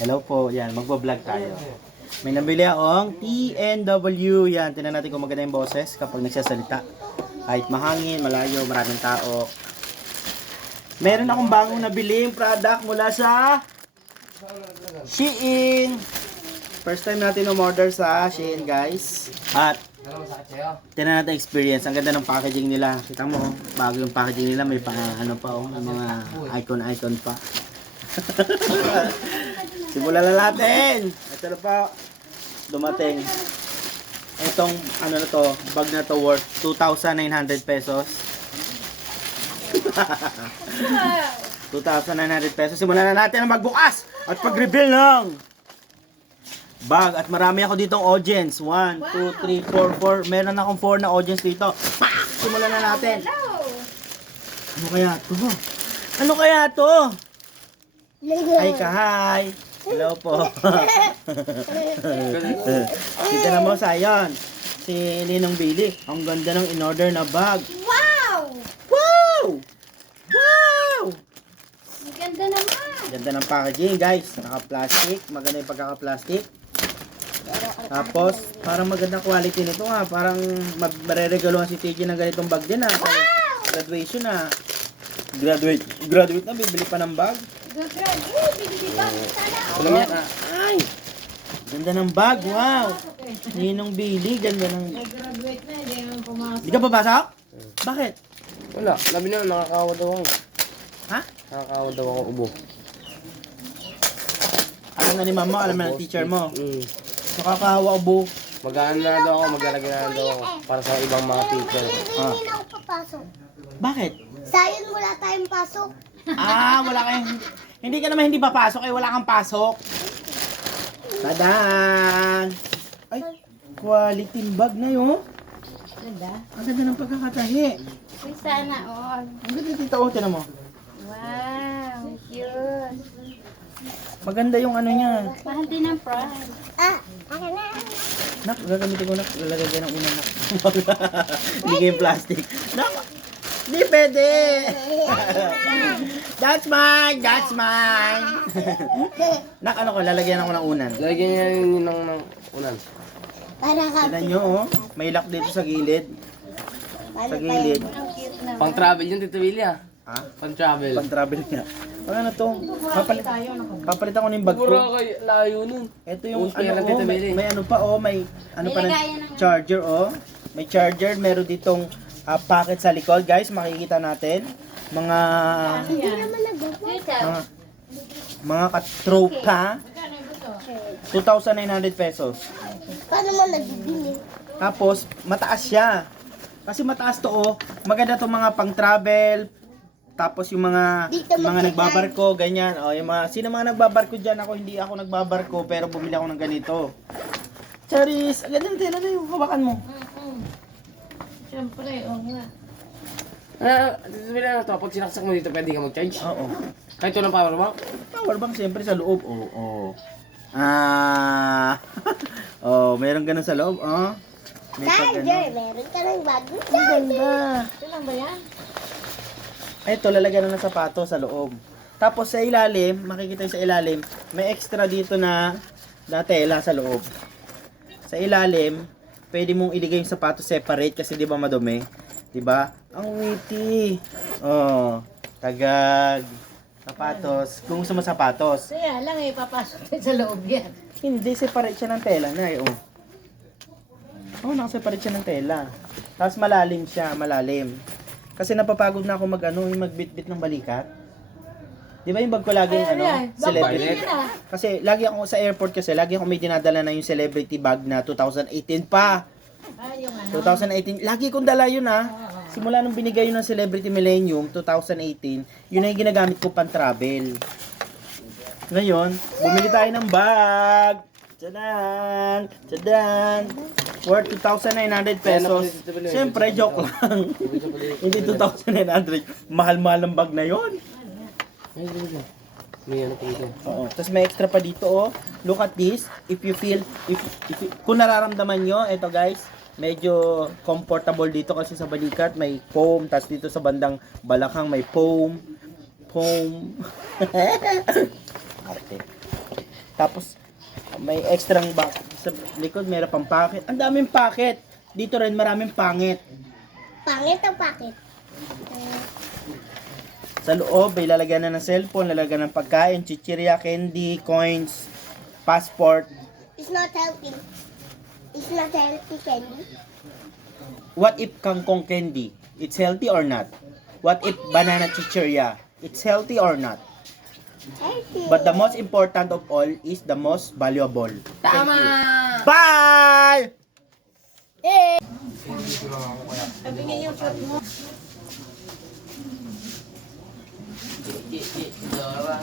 Hello po, yan, magbablog tayo. May nabili akong TNW, yan, tingnan natin kung maganda yung boses kapag nagsasalita. Kahit mahangin, malayo, maraming tao. Meron akong bagong nabiling product mula sa Shein. First time natin umorder sa Shein, guys. At tingnan natin experience. Ang ganda ng packaging nila. Kita mo, bago yung packaging nila, may ano pa, may mga icon pa. Simulan na natin. Ito na pa dumating. Itong ano na to, bag na to worth 2,900 pesos. 2,900 pesos. Simulan na natin ang magbukas at pag-reveal ng bag. At marami ako ditong audience. 1, 2, 3, 4, 4. Meron akong 4 na audience dito. Simulan na natin. Ano kaya to? Ano kaya to? Hi ka, hi. Hello po. Kita na mo sa yon. Si Ninong Billy. Ang ganda ng in-order na bag. Wow! Wow! Wow! Ang ganda naman. Ganda ng packaging, guys. Naka-plastic. Maganda yung pagkaka-plastic. Tapos, parang magandang quality nito ha. Parang mareregaluhan si TJ ng ganitong bag din ha. Wow! Graduation ha. Graduate na, bibili pa ng bag. Bibili ba? Sana. Ay! Ganda ng bag, wow! Ninong Billy, ganda ng... Graduate na, hindi naman pumasok. Di ka papasok? Bakit? Wala, labi na, nakakawa daw ako. Ha? Nakakawa daw ako ubo. Alam na ni mama, alam na ng teacher mo. Mm. Nakakahawa ubo. Mag-ano na daw ako, maglalagay na daw ako para sa ibang mga teacher. Ah. Hindi na ako papasok. Bakit? Sayon wala tayong pasok. Wala kayong... Hindi ka naman hindi papasok, wala kang pasok. Tadaan! Ay, quality bag na yun. Ganda? Ang ganda ng pagkakatahi. Uy, sana all. Ang ganda dito, oh, tinan mo. Wow, cute. Maganda yung ano niya. Mahal din ang price. Ako na. Nak, gagamitin ko nak. Lalagay ka ng unang nak. Hindi yung plastic. Nak, hindi pwede. That's mine, that's mine. Nak, ano ko, lalagyan ako ng unan. Lalagyan niya yung ng unan. Para ka. Tignan nyo, oh. May lock dito sa gilid. Sa gilid. Ang cute na. Pang travel yun, Tito Willie ah. Ha? Pang travel. Pang-travel nga. Pang ano to? Papalitan ko na yung bag ko. Puro kay layo nun. Ito yung Uso ano, yan, oh, Tito may, Billy. may ano pa, oh. May ano pa na Nilagayan ng- charger, oh. May charger. Meron ditong packet sa likod, guys. Makikita natin. Mga Hindi naman nag-go. mga katropa. 2,900 pesos. Paano mo nagbibili? Tapos, mataas siya. Kasi mataas to, oh. Maganda to mga pang-travel. Tapos yung mga Dito nagbabarko, ganyan. Oh, yung mga, sino mga nagbabarko dyan? Ako, hindi ako nagbabarko, pero bumili ako ng ganito. Charis, ganyan tela na yung hawakan mo. Siyempre, oo nga. Tito Willie, ano to? Pag sinaksak mo dito, pwede ka mag-charge? Oo. Kahit walang power bank? Power bank siyempre sa loob. Oo. Oh, meron ganun sa loob, oh. May pag Charger, meron ka ng bagong charger. Ito lang ba yan? Ito, lalagyan na ng sapato sa loob. Tapos sa ilalim, makikita yung sa ilalim, may extra dito na tela sa loob. Sa ilalim, pwede mong iligay yung sapato separate kasi di ba madumi? Di ba? Ang witty. Oh, tagag. Sapatos. Kung gusto mo sapatos. Kaya lang eh, papasok tayo sa loob yan. Hindi, separate siya ng tela na eh. Oh. Oh, nakaseparate siya ng tela. Tapos malalim siya, malalim. Kasi napapagod na ako yung magbitbit ng balikat. Di ba yung bag ko lagi celebrity? Kasi lagi ako sa airport lagi ako may dinadala na yung celebrity bag na 2018 pa. Yung 2018, lagi kong dala yun Simula nung binigay yun ng Celebrity Millennium 2018, yun na yung ginagamit ko pang travel. Ngayon, bumili tayo ng bag. Tadaan! Tadaan! Worth 2,900 pesos. Siyempre, joke lang. Hindi 2,900. Mahal-mahal ang bag na yon. Ay, dito. May ano pa dito. Oo. Tapos may extra pa dito, oh. Look at this. If you feel, kung nararamdaman nyo, ito guys, medyo comfortable dito kasi sa balikat may foam, tapos dito sa bandang balakang may foam. Arte. Tapos, may extrang box. Sa likod, meron pang packet. Ang daming packet. Dito rin, maraming pangit. Pangit o pakit? Sa loob, may lalagyan na ng cellphone, lalagyan ng pagkain, chichirya, candy, coins, passport. It's not healthy. It's not healthy candy. What if kangkong candy? It's healthy or not? What if banana chichirya? It's healthy or not? Healthy. But the most important of all is the most valuable. Thank Tama! you. Bye! Sabi niya yung shot mo. Dora.